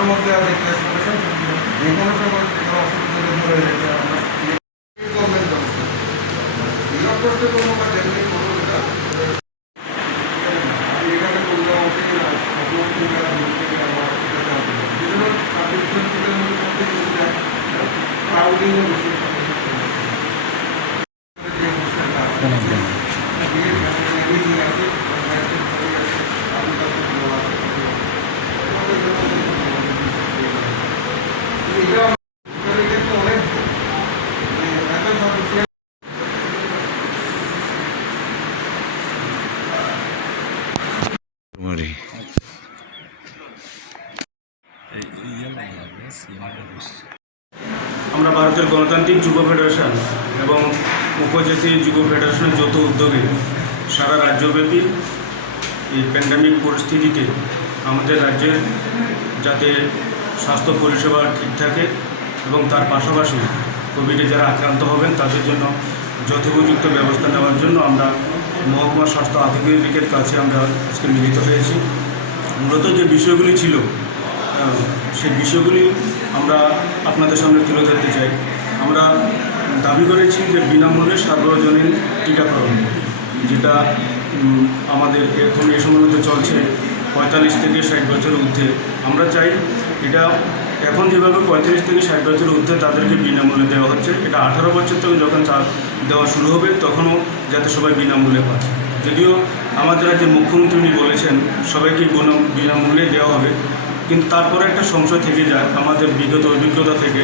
ঘন্টার মধ্যে আপনি কেস করেছেন, যে কোনো সময় যে কোনো অসুবিধা ধরে রেখে আমরা গভর্নমেন্ট ব্যবস্থা বিরাট করতে কোনো বা যেমনি করবো এটা এখানে করলে আমাকে ক্রাউডিংও বেশি আমরা ভারতের গণতান্ত্রিক যুব ফেডারেশন এবং উপজাতীয় যুব ফেডারেশনের যৌথ উদ্যোগে সারা রাজ্যব্যাপী এই প্যান্ডেমিক পরিস্থিতিতে আমাদের রাজ্যের যাতে স্বাস্থ্য পরিষেবা ঠিক থাকে এবং তার পাশাপাশি কোভিডে যারা আক্রান্ত হবেন তাদের জন্য যথোপযুক্ত ব্যবস্থা নেওয়ার জন্য আমরা মহকুমা স্বাস্থ্য আধিকারিকের কাছে আমরা আজকে মিলিত হয়েছি। মূলত যে বিষয়গুলি ছিল সেই বিষয়গুলি আমরা আপনাদের সামনে তুলে ধরতে চাই। আমরা দাবি করেছি যে বিনামূল্যে সার্বজনীন টিকাকরণ, যেটা আমাদের এখন এই সময়ের মধ্যে চলছে 45 থেকে 60 বছর ঊর্ধ্বে। আমরা চাই এটা এখন যেভাবে 45 থেকে 60 বছর ঊর্ধ্বে তাদেরকে বিনামূল্যে দেওয়া হচ্ছে, এটা 18 বছর থেকে যখন চাল দেওয়া শুরু হবে তখনও যাতে সবাই বিনামূল্যে পায়। যদিও আমাদের রাজ্যে মুখ্যমন্ত্রী উনি বলেছেন সবাইকে বিনামূল্যে দেওয়া হবে, কিন্তু তারপরে একটা সংশয় থেকে যায় আমাদের বিগত অভিজ্ঞতা থেকে।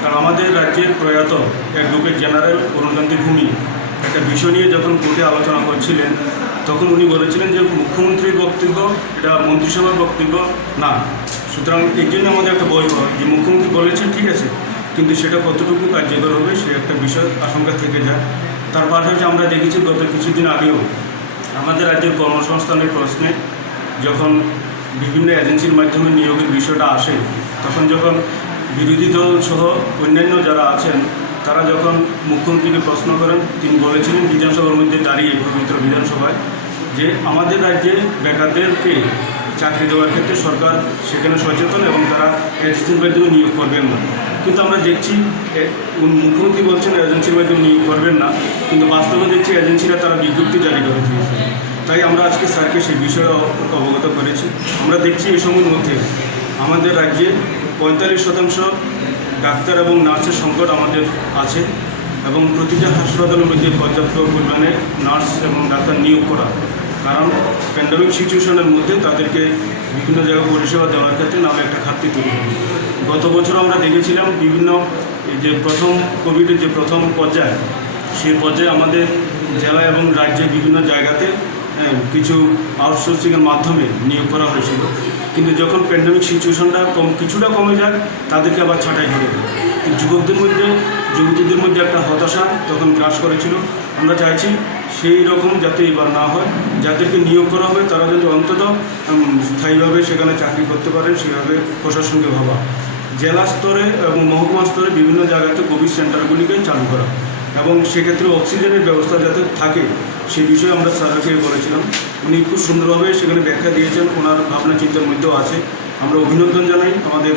কারণ আমাদের রাজ্যের প্রয়াত অ্যাডভোকেট জেনারেল অরুণকান্তি ভূমি একটা বিষয় নিয়ে যখন কোর্টে আলোচনা করছিলেন তখন উনি বলেছিলেন যে মুখ্যমন্ত্রীর বক্তব্য এটা মন্ত্রিসভার বক্তব্য না। সুতরাং এই জন্য আমাদের একটা বই হয় যে মুখ্যমন্ত্রী বলেছেন ঠিক আছে, কিন্তু সেটা কতটুকু কার্যকর হবে সে একটা বিষয় আশঙ্কা থেকে যায়। তার পাশাপাশি আমরা দেখেছি গত কিছুদিন আগেও আমাদের রাজ্যের কর্মসংস্থানের প্রশ্নে যখন বিভিন্ন এজেন্সির মাধ্যমে নিয়োগের বিষয়টা আসে, তখন যখন বিরোধী দল সহ অন্যান্য যারা আছেন তারা যখন মুখ্যমন্ত্রীকে প্রশ্ন করেন, তিনি বলেছিলেন বিধানসভার মধ্যে দাঁড়িয়ে পবিত্র বিধানসভায় যে আমাদের রাজ্যে বেকারদেরকে চাকরি দেওয়ার ক্ষেত্রে সরকার সেখানে সচেতন এবং তারা এজেন্সির মাধ্যমে নিয়োগ করবেন না। কিন্তু আমরা দেখছি মুখ্যমন্ত্রী বলছেন এজেন্সির মাধ্যমে নিয়োগ করবেন না, কিন্তু বাস্তবে দেখছি এজেন্সিরা তারা বিজ্ঞপ্তি জারি করে দিয়েছে। তাই আমরা আজকে স্যারকে সেই বিষয়ে অবগত করেছি। আমরা দেখছি এই সময়ের মধ্যে আমাদের রাজ্যে 45% ডাক্তার এবং নার্সের সংকট আমাদের আছে এবং প্রতিটা হাসপাতালের মধ্যে পর্যাপ্ত পরিমাণে নার্স এবং ডাক্তার নিয়োগ করা, কারণ প্যান্ডেমিক সিচুয়েশনের মধ্যে তাদেরকে বিভিন্ন জায়গায় পরিষেবা দেওয়ার ক্ষেত্রে নামে একটা ঘাটতি তৈরি হবে। গত বছর আমরা দেখেছিলাম বিভিন্ন যে প্রথম কোভিডের যে প্রথম পর্যায়, সেই পর্যায়ে আমাদের জেলা এবং রাজ্যে বিভিন্ন জায়গাতে কিছু আউটসোর্সিংয়ের মাধ্যমে নিয়োগ করা হয়েছিল, কিন্তু যখন প্যান্ডেমিক সিচুয়েশনটা কিছুটা কমে যায় তাদেরকে আবার ছাঁটাই করে দেয়। যুবতীদের মধ্যে একটা হতাশা তখন গ্রাস করেছিল। আমরা চাইছি সেই রকম যাতে এবার না হয়, যাদেরকে নিয়োগ করা হবে তারা যদি অন্তত স্থায়ীভাবে সেখানে চাকরি করতে পারেন সেভাবে প্রশাসনকে ভাবা। জেলা স্তরে এবং মহকুমা স্তরে বিভিন্ন জায়গাতে কোভিড সেন্টারগুলিকে চালু করা এবং সেক্ষেত্রে অক্সিজেনের ব্যবস্থা যাতে থাকে সেই বিষয়ে আমরা স্যারকে বলেছিলাম। উনি খুব সুন্দরভাবে সেখানে ব্যাখ্যা দিয়েছেন, ওনার ভাবনা চিন্তার মধ্যেও আছে। আমরা অভিনন্দন জানাই আমাদের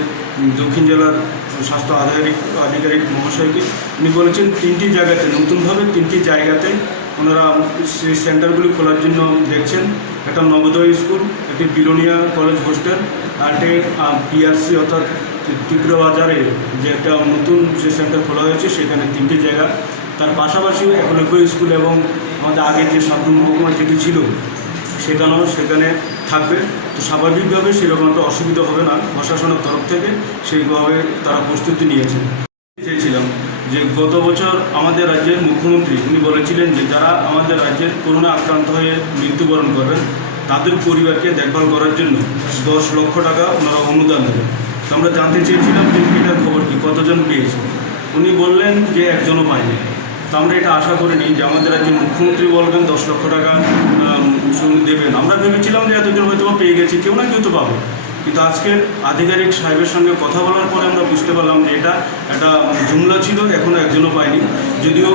দক্ষিণ জেলার স্বাস্থ্য আধিকারিক মহাশয়কে। উনি বলেছেন 3টি জায়গাতে নতুনভাবে 3টি জায়গাতে ওনারা সেই সেন্টারগুলি খোলার জন্য দেখছেন। একটা নবোদয় স্কুল, একটি বিলোনিয়া কলেজ হোস্টেল, আর একটি পিআরসি অর্থাৎ ত্রিপুরা বাজারে যে একটা নতুন যে সেন্টার খোলা হয়েছে সেখানে 3টি জায়গা। তার পাশাপাশিও একলব্য স্কুল এবং আমাদের আগে যে সাবরুম মহকুমা যেটি ছিল সেখানেও সেখানে থাকবে। তো স্বাভাবিকভাবে সেরকম একটা অসুবিধা হবে না, প্রশাসনের তরফ থেকে সেইভাবে তারা প্রস্তুতি নিয়েছেন। চেয়েছিলাম যে গত বছর আমাদের রাজ্যের মুখ্যমন্ত্রী উনি বলেছিলেন যে যারা আমাদের রাজ্যের করোনা আক্রান্ত হয়ে মৃত্যুবরণ করবেন তাদের পরিবারকে দেখভাল করার জন্য 10 লক্ষ টাকা ওনারা অনুদান দেবেন। তো আমরা জানতে চেয়েছিলাম যে এটার খবর কী, কতজন পেয়েছে। উনি বললেন যে একজনও পায়নি। তো আমরা এটা আশা করিনি যে আমাদের রাজ্যের মুখ্যমন্ত্রী বলবেন 10 লক্ষ টাকা দেবেন। আমরা ভেবেছিলাম যে এতজন হয়তো পেয়ে গেছি, কেউ না কেউ তো পাবে। কিন্তু আজকে আধিকারিক সাহেবের সঙ্গে কথা বলার পরে আমরা বুঝতে পারলাম যে এটা একটা জুমলা ছিল, এখনও একজনও পায়নি। যদিও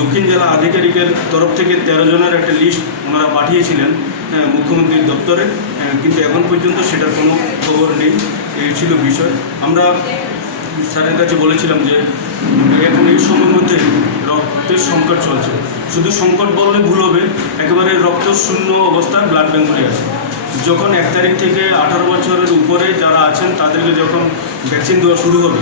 দক্ষিণ জেলা আধিকারিকের তরফ থেকে 13 জনের একটা লিস্ট ওনারা পাঠিয়েছিলেন, মুখ্যমন্ত্রীর দপ্তরে, কিন্তু এখন পর্যন্ত সেটার কোনো খবর নেই। এই ছিল বিষয়। আমরা স্যারের কাছে বলেছিলাম যে এখন এই সময়ের মধ্যে রক্তের সংকট চলছে। শুধু সংকট বললে ভুল হবে, একেবারে রক্ত শূন্য অবস্থায় ব্লাড ব্যাঙ্কগুলি আছে। যখন 1 তারিখ থেকে 18 বছরের উপরে যারা আছেন তাদেরকে যখন ভ্যাকসিন দেওয়া শুরু হবে,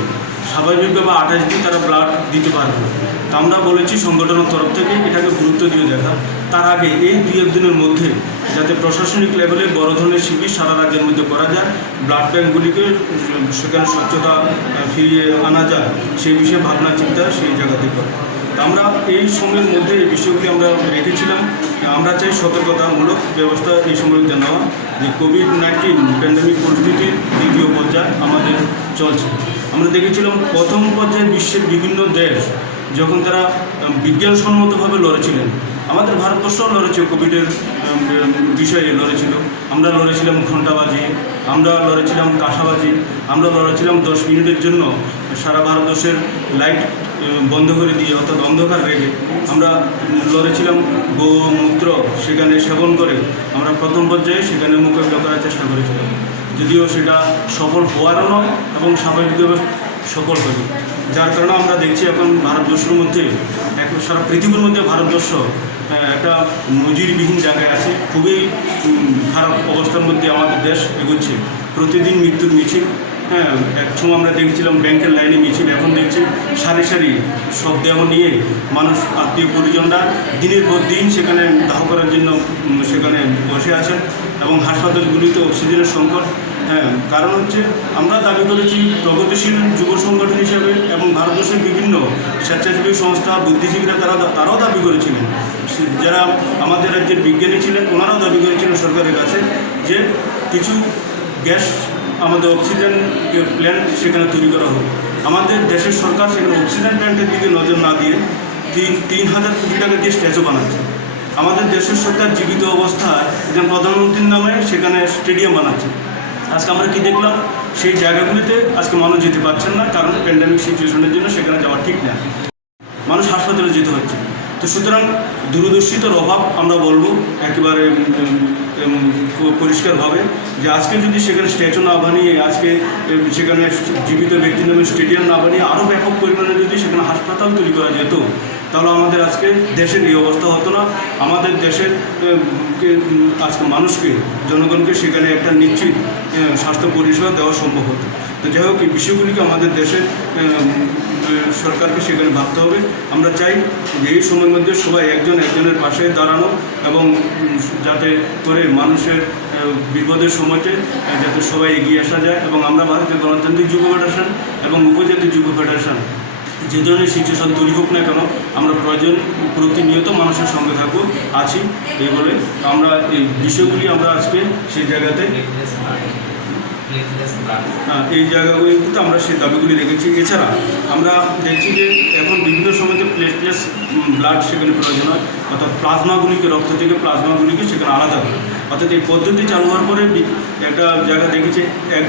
স্বাভাবিকভাবে 28 দিন তারা ব্লাড দিতে পারবে। তা আমরা বলেছি সংগঠনের তরফ থেকে এটাকে গুরুত্ব দিয়ে দেখা। তার আগে এই 2-1 দিনের মধ্যে যাতে প্রশাসনিক লেভেলে বড় ধরনের শিবির সারা রাজ্যের মধ্যে করা যায়, ব্লাড ব্যাঙ্কগুলিকে সেখানে স্বচ্ছতা ফিরিয়ে আনা যায়, সেই বিষয়ে ভাবনা চিন্তা সেই জায়গাতে করে। আমরা এই সময়ের মধ্যে এই বিষয়গুলি আমরা রেখেছিলাম। আমরা চাই সতর্কতামূলক ব্যবস্থা এই সময় নেওয়া, যে কোভিড-19 প্যান্ডেমিক পরিস্থিতির দ্বিতীয় পর্যায়ে আমাদের চলছে। আমরা দেখেছিলাম প্রথম পর্যায়ে বিশ্বের বিভিন্ন দেশ যখন তারা বিজ্ঞানসম্মতভাবে লড়েছিলেন, আমাদের ভারতবর্ষও লড়েছে, কোভিডের বিষয়ে লড়েছিল। আমরা লড়েছিলাম ঘণ্টাবাজি, আমরা লড়েছিলাম কাঁসাবাজি, আমরা লড়েছিলাম 10 মিনিটের জন্য সারা ভারতবর্ষের লাইট বন্ধ করে দিয়ে, অর্থাৎ অন্ধকার রেখে আমরা লড়েছিলাম গোমূত্র সেখানে সেবন করে। আমরা প্রথম পর্যায়ে সেখানে মোকাবিলা করার চেষ্টা করেছিলাম, যদিও সেটা সফল হওয়ারও নয় এবং স্বাভাবিকভাবে সফল হবে। যার কারণে আমরা দেখছি এখন ভারতবর্ষের মধ্যে, সারা পৃথিবীর মধ্যে ভারতবর্ষ একটা নজিরবিহীন জায়গায় আছে। খুবই খারাপ অবস্থার মধ্যে আমাদের দেশ এগোচ্ছে। প্রতিদিন মৃত্যুর মিছিল, এক সময় আমরা দেখছিলাম ব্যাংকের লাইনে মিছিল, এখন দেখছি সারি সারি শবদেহ নিয়ে মানুষ, আত্মীয় পরিজনরা দিনের পর দিন সেখানে দাহ করার জন্য সেখানে বসে আছেন। এবং হাসপাতালগুলিতে অক্সিজেনের সংকট। কারণ হচ্ছে আমরা দাবি করেছি প্রগতিশীল যুব সংগঠন হিসেবে, এবং ভারতবর্ষের বিভিন্ন স্বেচ্ছাসেবী সংস্থা, বুদ্ধিজীবীরা তারাও দাবি করেছিলেন, যারা আমাদের রাজ্যের বিজ্ঞানী ছিলেন ওনারাও দাবি করেছিলেন সরকারের কাছে যে কিছু গ্যাস, আমাদের অক্সিজেন প্ল্যান্ট সেখানে তৈরি করা হোক। আমাদের দেশের সরকার সেখানে অক্সিজেন প্ল্যান্টের দিকে নজর না দিয়ে 3,000 কোটি টাকা দিয়ে স্ট্যাচু বানাচ্ছে। আমাদের দেশের সরকার জীবিত অবস্থায় একজন প্রধানমন্ত্রীর নামে সেখানে স্টেডিয়াম বানাচ্ছে। আজকে আমরা কি দেখলাম, সেই জায়গাগুলিতে আজকে মানুষ যেতে পারছেন না, কারণ প্যান্ডেমিক সিচুয়েশনের জন্য সেখানে যাওয়া ঠিক না, মানুষ হাসপাতালে যেতে হচ্ছে। তো সুতরাং দূরদর্শিতার অভাব আমরা বলবো একেবারে পরিষ্কারভাবে, যে আজকে যদি সেখানে স্ট্যাচু না বানিয়ে, আজকে সেখানে জীবিত ব্যক্তির নামে স্টেডিয়াম না বানিয়ে আরও ব্যাপক পরিমাণে যদি সেখানে হাসপাতাল তৈরি করা যেত, তাহলে আমাদের আজকে দেশের এই অবস্থা হতো না। আমাদের দেশের আজকে মানুষকে, জনগণকে সেখানে একটা নিশ্চিত স্বাস্থ্য পরিষেবা দেওয়া সম্ভব হতো। তো যাই হোক, এই বিষয়গুলিকে আমাদের দেশের সরকারকে সেখানে ভাবতে হবে। আমরা চাই যে এই সময়ের মধ্যে সবাই একজনের পাশে দাঁড়ানো, এবং যাতে করে মানুষের বিপদের সময়তে যাতে সবাই এগিয়ে আসা যায়। এবং আমরা ভারতীয় গণতান্ত্রিক যুব ফেডারেশন এবং উপজাতীয় যুব ফেডারেশন যে ধরনের সিচুয়েশন তৈরি হোক না কেন, আমরা প্রতিনিয়ত মানুষের সঙ্গে থাকবো, আছি। এই বলে আমরা এই বিষয়গুলি আমরা আজকে সেই জায়গাতে এই জায়গাগুলিতে আমরা সেই দাবিগুলি রেখেছি। এছাড়া আমরা দেখছি যে এখন বিভিন্ন সময়তে প্লেটলেস ব্লাড সেখানে প্রয়োজন হয়, অর্থাৎ প্লাজমাগুলিকে, রক্ত থেকে প্লাজমাগুলিকে সেখানে আলাদা করে। অর্থাৎ এই পদ্ধতি চালু হওয়ার পরে একটা জায়গা দেখেছে, এক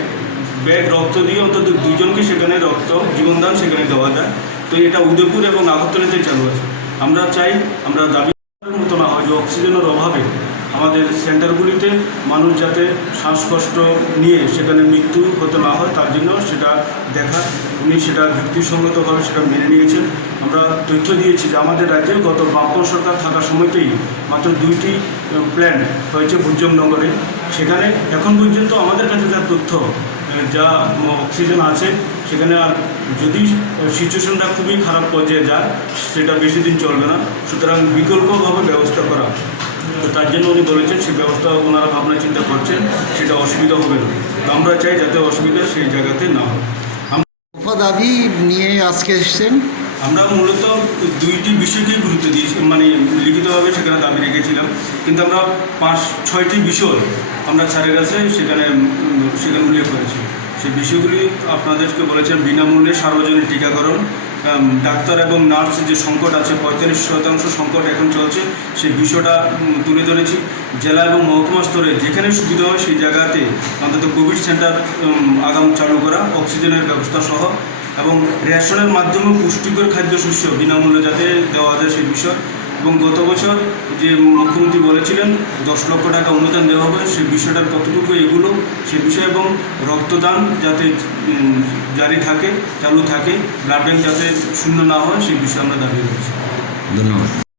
ব্যাগ রক্ত দিয়ে অন্তত 2 জনকে সেখানে রক্ত জীবনদান সেখানে দেওয়া যায়। তো এটা উদয়পুর এবং আগরতলাতে চালু আছে। আমরা চাই, আমরা দাবি মতো না হয় যে অক্সিজেনের অভাবে আমাদের সেন্টারগুলিতে মানুষ যাতে শ্বাসকষ্ট নিয়ে সেখানে মৃত্যু হতে না হয়, তার জন্য সেটা দেখা, উনি সেটা যুক্তিসঙ্গতভাবে সেটা মেনে নিয়েছেন। আমরা তথ্য দিয়েছি যে আমাদের রাজ্যে গত বামপন্থী সরকার থাকার সময়তেই মাত্র 2টি প্ল্যান্ট হয়েছে ভুজঙ্গনগরে। সেখানে এখন পর্যন্ত আমাদের কাছে যা তথ্য, যা অক্সিজেন আছে সেখানে, আর যদি সিচুয়েশনটা খুবই খারাপ পর্যায়ে যায় সেটা বেশি দিন চলবে না। সুতরাং বিকল্পভাবে ব্যবস্থা করা, তো তার জন্য উনি বলেছেন সেই ব্যবস্থা ওনারা ভাবনা চিন্তা করছেন, সেটা অসুবিধা হবে না। তো আমরা চাই যাতে অসুবিধা সেই জায়গাতে না হয়। দাবি নিয়ে আজকে এসেছেন। আমরা মূলত 2টি বিষয়কেই গুরুত্ব দিয়েছি, মানে লিখিতভাবে সেখানে দাবি রেখেছিলাম, কিন্তু আমরা 5-6টি বিষয় আমরা স্যারের কাছে সেখানে উল্লেখ করেছি। সেই বিষয়গুলি আপনাদেরকে বলেছেন, বিনামূল্যে সার্বজনীন টিকাকরণ, ডাক্তার এবং নার্স যে সংকট আছে, 45% সংকট এখন চলছে, সেই বিষয়টা তুলে ধরেছি। জেলা এবং মহকুমা স্তরে যেখানে সুবিধা হয় সেই জায়গাতে অন্তত কোভিড সেন্টার আগাম চালু করা, অক্সিজেনের ব্যবস্থা সহ, এবং রেশনের মাধ্যমে পুষ্টিকর খাদ্যশস্য বিনামূল্যে যাতে দেওয়া যায় সেই বিষয়। এবং গত বছর যে মুখ্যমন্ত্রী বলেছিলেন 10 লক্ষ টাকা অনুদান দেওয়া হবে, সেই বিষয়টার কতটুকু এগুলো সে বিষয়, এবং রক্তদান যাতে জারি থাকে, চালু থাকে, ব্লাড ব্যাংক যাতে শূন্য না হয় সেই বিষয়ে আমরা দাবি করছি। ধন্যবাদ।